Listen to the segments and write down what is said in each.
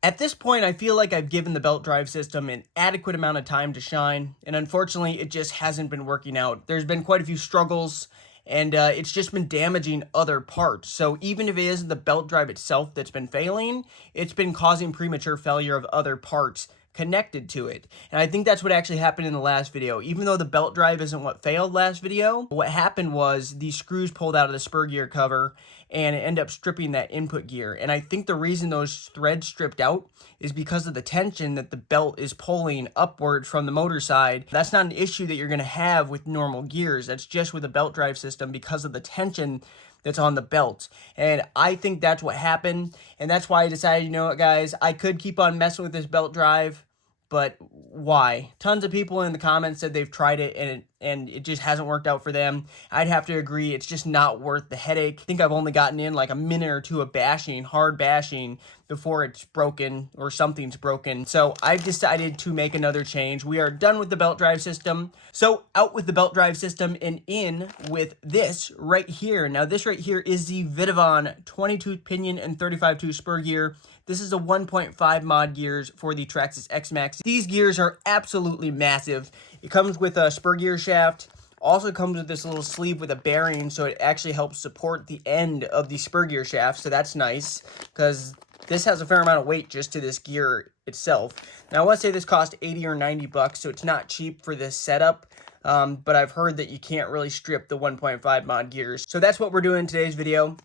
At this point, I feel like I've given the belt drive system an adequate amount of time to shine, and unfortunately, it just hasn't been working out. There's been quite a few struggles, and it's just been damaging other parts. So even if it isn't the belt drive itself that's been failing, it's been causing premature failure of other parts connected to it. And I think that's what actually happened in the last video. Even though the belt drive isn't what failed last video, what happened was these screws pulled out of the spur gear cover and it ended up stripping that input gear. And I think the reason those threads stripped out is because of the tension that the belt is pulling upward from the motor side. That's not an issue that you're going to have with normal gears. That's just with a belt drive system because of the tension that's on the belt. And I think that's what happened. And that's why I decided, you know what, guys, I could keep on messing with this belt drive, but why? Tons of people in the comments said they've tried it and it just hasn't worked out for them. I'd have to agree, it's just not worth the headache. I think I've only gotten in like a minute or two of bashing, hard bashing, before it's broken or something's broken. So I've decided to make another change. We are done with the belt drive system. So out with the belt drive system and in with this right here. Now this right here is the VITAVON 22 pinion and 35-tooth spur gear. This is a 1.5 mod gears for the Traxxas X Maxx. These gears are absolutely massive. It comes with a spur gear shaft. Also comes with this little sleeve with a bearing, so it actually helps support the end of the spur gear shaft. So that's nice because this has a fair amount of weight just to this gear itself. Now I want to say this cost 80 or 90 bucks, so it's not cheap for this setup. But I've heard that you can't really strip the 1.5 mod gears. So that's what we're doing in today's video.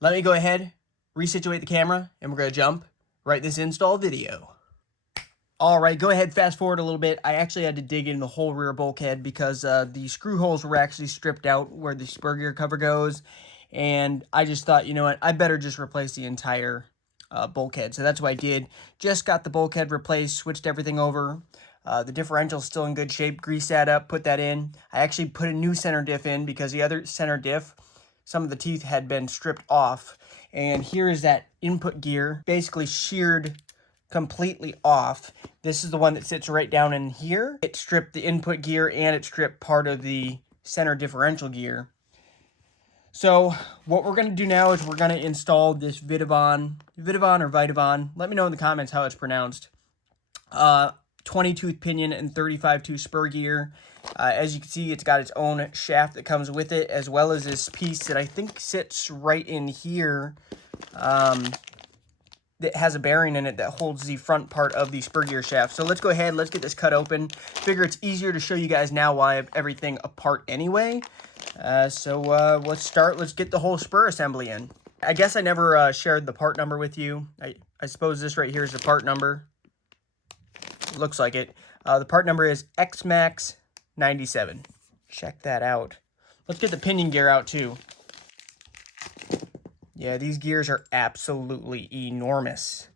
Let me go ahead, resituate the camera, and we're going to jump right this install video. All right, go ahead, fast forward a little bit. I actually had to dig in the whole rear bulkhead because the screw holes were actually stripped out where the spur gear cover goes. And I just thought, you know what, I better just replace the entire bulkhead. So that's what I did. Just got the bulkhead replaced, switched everything over. The differential's still in good shape. Greased that up, put that in. I actually put a new center diff in because the other center diff, some of the teeth had been stripped off. And here is that input gear, basically sheared completely off. This is the one that sits right down in here. It stripped the input gear and it stripped part of the center differential gear. So what we're going to do now is we're going to install this VITAVON or VITAVON. Let me know in the comments how it's pronounced. 20-tooth pinion and 35-tooth spur gear. As you can see, it's got its own shaft that comes with it, as well as this piece that I think sits right in here that has a bearing in it that holds the front part of the spur gear shaft. So let's go ahead, let's get this cut open. Figure it's easier to show you guys now while I have everything apart anyway. Let's start. Let's get the whole spur assembly in. I guess I never shared the part number with you. I suppose this right here is the part number. Looks like it. The part number is XMAXX 97. Check that out. Let's get the pinion gear out too. Yeah, these gears are absolutely enormous.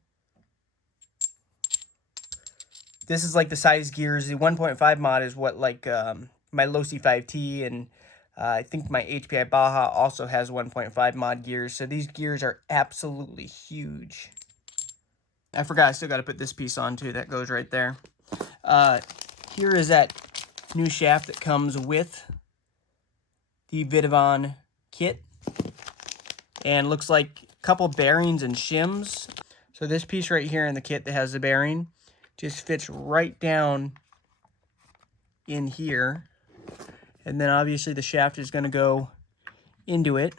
This is like the size gears. The 1.5 mod is what like my Losi 5T, and I think my HPI Baja also has 1.5 mod gears. So these gears are absolutely huge. I forgot I still got to put this piece on too. That goes right there. Here is that new shaft that comes with the VITAVON kit. And looks like a couple bearings and shims. So this piece right here in the kit that has the bearing just fits right down in here. And then obviously the shaft is going to go into it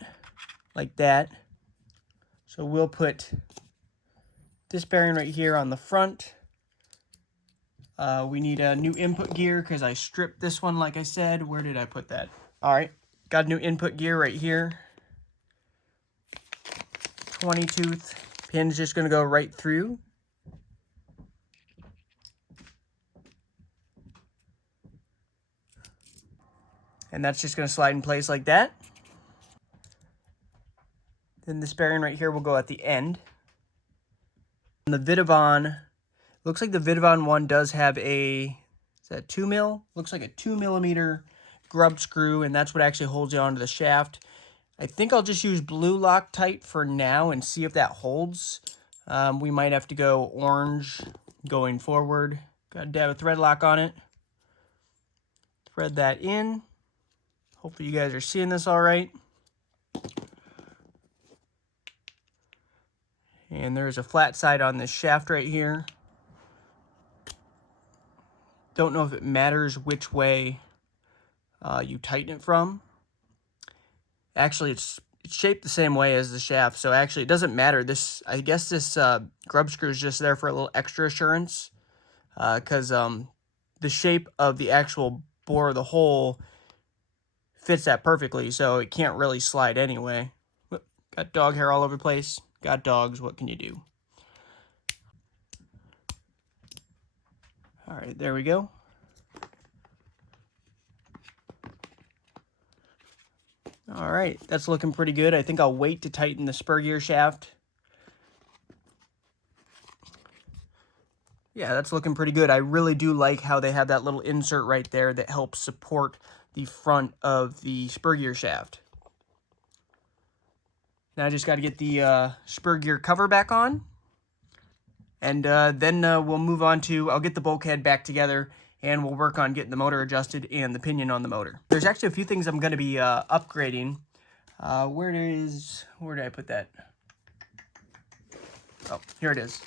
like that. So we'll put this bearing right here on the front. We need a new input gear because I stripped this one like I said. Where did I put that? All right, got a new input gear right here. 20-tooth pin's just going to go right through. And that's just going to slide in place like that. Then this bearing right here will go at the end. And the VITAVON, looks like the VITAVON one does have a, is that 2 mil? Looks like a 2 millimeter grub screw, and that's what actually holds you onto the shaft. I think I'll just use blue Loctite for now and see if that holds. We might have to go orange going forward. Got to dab a thread lock on it. Thread that in. Hopefully you guys are seeing this all right. And there's a flat side on this shaft right here. Don't know if it matters which way you tighten it from. Actually, it's shaped the same way as the shaft, so actually it doesn't matter. I guess this grub screw is just there for a little extra assurance, because the shape of the actual bore of the hole fits that perfectly, so it can't really slide anyway. Whoop, got dog hair all over the place. Got dogs, what can you do? All right, there we go. All right, that's looking pretty good. I think I'll wait to tighten the spur gear shaft. Yeah, that's looking pretty good. I really do like how they have that little insert right there that helps support the front of the spur gear shaft. Now I just got to get the spur gear cover back on. And then we'll move on to, I'll get the bulkhead back together and we'll work on getting the motor adjusted and the pinion on the motor. There's actually a few things I'm going to be upgrading. Where did I put that? Oh, here it is.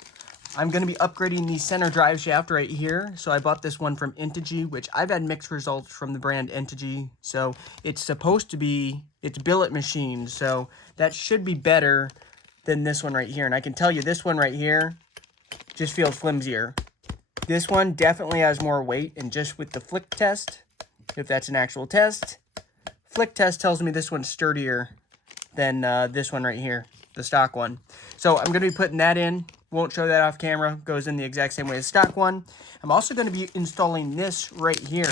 I'm going to be upgrading the center drive shaft right here. So I bought this one from Integy, which I've had mixed results from the brand Integy. So it's supposed to be, it's billet machined. So that should be better than this one right here. And I can tell you this one right here just feels flimsier. This one definitely has more weight, and just with the flick test, if that's an actual test, flick test tells me this one's sturdier than this one right here, the stock one. So I'm going to be putting that in. Won't show that off camera. Goes in the exact same way as stock one. I'm also going to be installing this right here.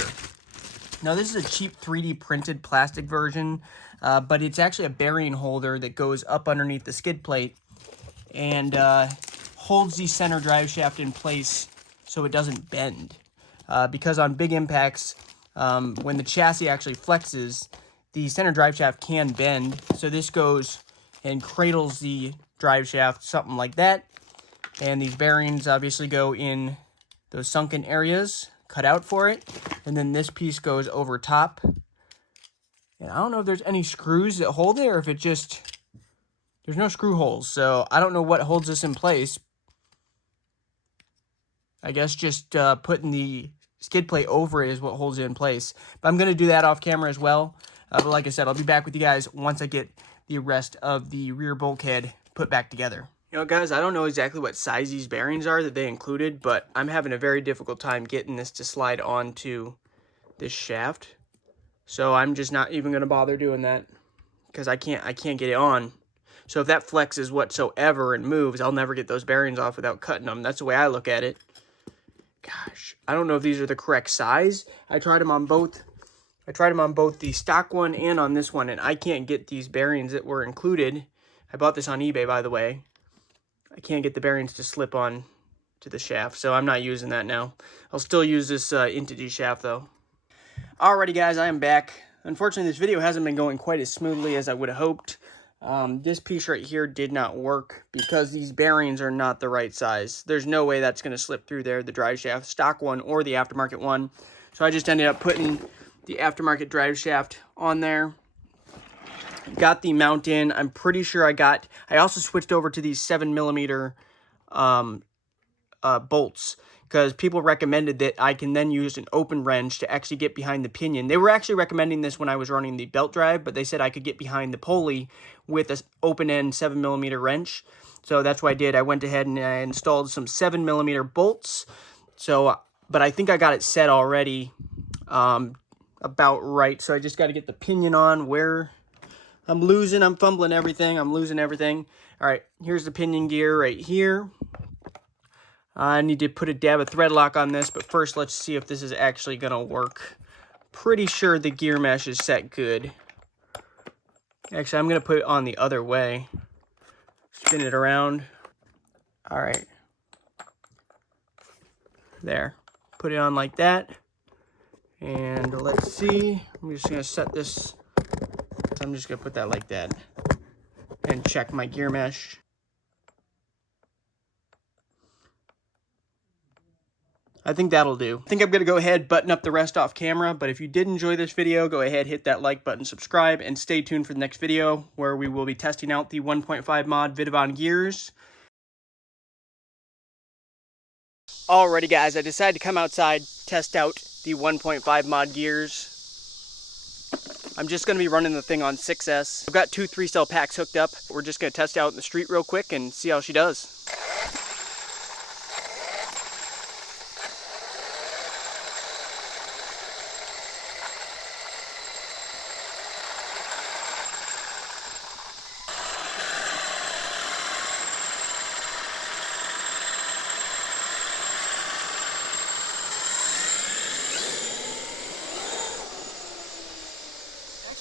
Now this is a cheap 3D printed plastic version, but it's actually a bearing holder that goes up underneath the skid plate and holds the center drive shaft in place so it doesn't bend. Because on big impacts, when the chassis actually flexes, the center drive shaft can bend. So this goes and cradles the drive shaft, something like that. And these bearings obviously go in those sunken areas, cut out for it. And then this piece goes over top. And I don't know if there's any screws that hold it or if it just, there's no screw holes. So I don't know what holds this in place. I guess just putting the skid plate over it is what holds it in place. But I'm going to do that off camera as well. But like I said, I'll be back with you guys once I get the rest of the rear bulkhead put back together. You know, guys, I don't know exactly what size these bearings are that they included, but I'm having a very difficult time getting this to slide onto this shaft. So I'm just not even going to bother doing that because I can't get it on. So if that flexes whatsoever and moves, I'll never get those bearings off without cutting them. That's the way I look at it. Gosh, I don't know if these are the correct size. I tried them on both the stock one and on this one, and I can't get these bearings that were included. I bought this on eBay, by the way. I can't get the bearings to slip on to the shaft, so I'm not using that now. I'll still use this Integy shaft, though. Alrighty, guys, I am back. Unfortunately, this video hasn't been going quite as smoothly as I would have hoped. This piece right here did not work because these bearings are not the right size. There's no way that's going to slip through there, the drive shaft, stock one or the aftermarket one. So I just ended up putting the aftermarket drive shaft on there. Got the mount in. I'm pretty sure I also switched over to these 7mm bolts because people recommended that I can then use an open wrench to actually get behind the pinion. They were actually recommending this when I was running the belt drive, but they said I could get behind the pulley with an open-end 7mm wrench. So that's what I did. I went ahead and I installed some 7mm bolts. So, but I think I got it set already about right. So I just got to get the pinion on where I'm fumbling everything. I'm losing everything. All right, here's the pinion gear right here. I need to put a dab of thread lock on this, but first let's see if this is actually going to work. Pretty sure the gear mesh is set good. Actually, I'm going to put it on the other way. Spin it around. All right. There. Put it on like that. And let's see. I'm just going to set this. I'm just going to put that like that. And check my gear mesh. I think that'll do. I think I'm going to go ahead, button up the rest off camera, but if you did enjoy this video, go ahead, hit that like button, subscribe, and stay tuned for the next video where we will be testing out the 1.5 mod VITAVON gears. Alrighty guys, I decided to come outside, test out the 1.5 mod gears. I'm just going to be running the thing on 6S. I've got two 3-cell packs hooked up. We're just going to test it out in the street real quick and see how she does.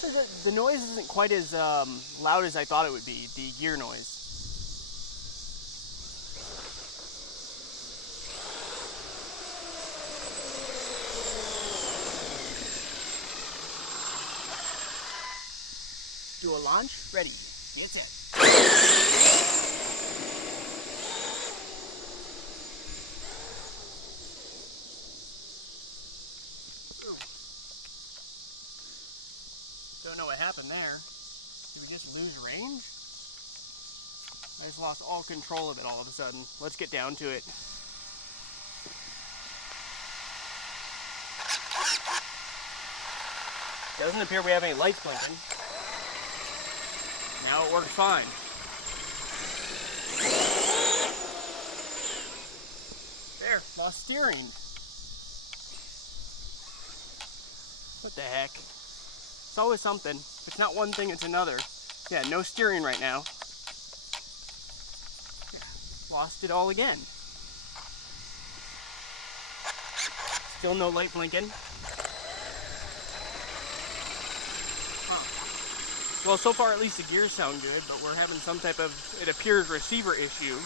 Actually, the noise isn't quite as loud as I thought it would be, the gear noise. Do a launch, ready, get set. Don't know what happened there. Did we just lose range? I just lost all control of it all of a sudden. Let's get down to it. Doesn't appear we have any lights blinking. Now it works fine. There, lost steering. What the heck? It's always something. If it's not one thing, it's another. Yeah, no steering right now. Lost it all again. Still no light blinking. Huh. Well, so far at least the gears sound good, but we're having some type of, it appears, receiver issue.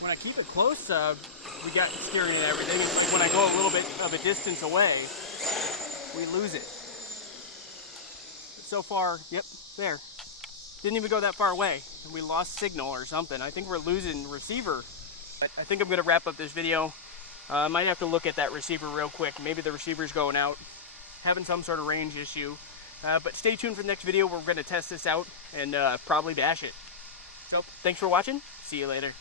When I keep it close, we got steering and everything. Like when I go a little bit of a distance away, we lose it. But so far, yep, there. Didn't even go that far away, and we lost signal or something. I think we're losing receiver. But I think I'm gonna wrap up this video. I might have to look at that receiver real quick. Maybe the receiver's going out, having some sort of range issue. But stay tuned for the next video where we're gonna test this out and probably bash it. So, thanks for watching. See you later.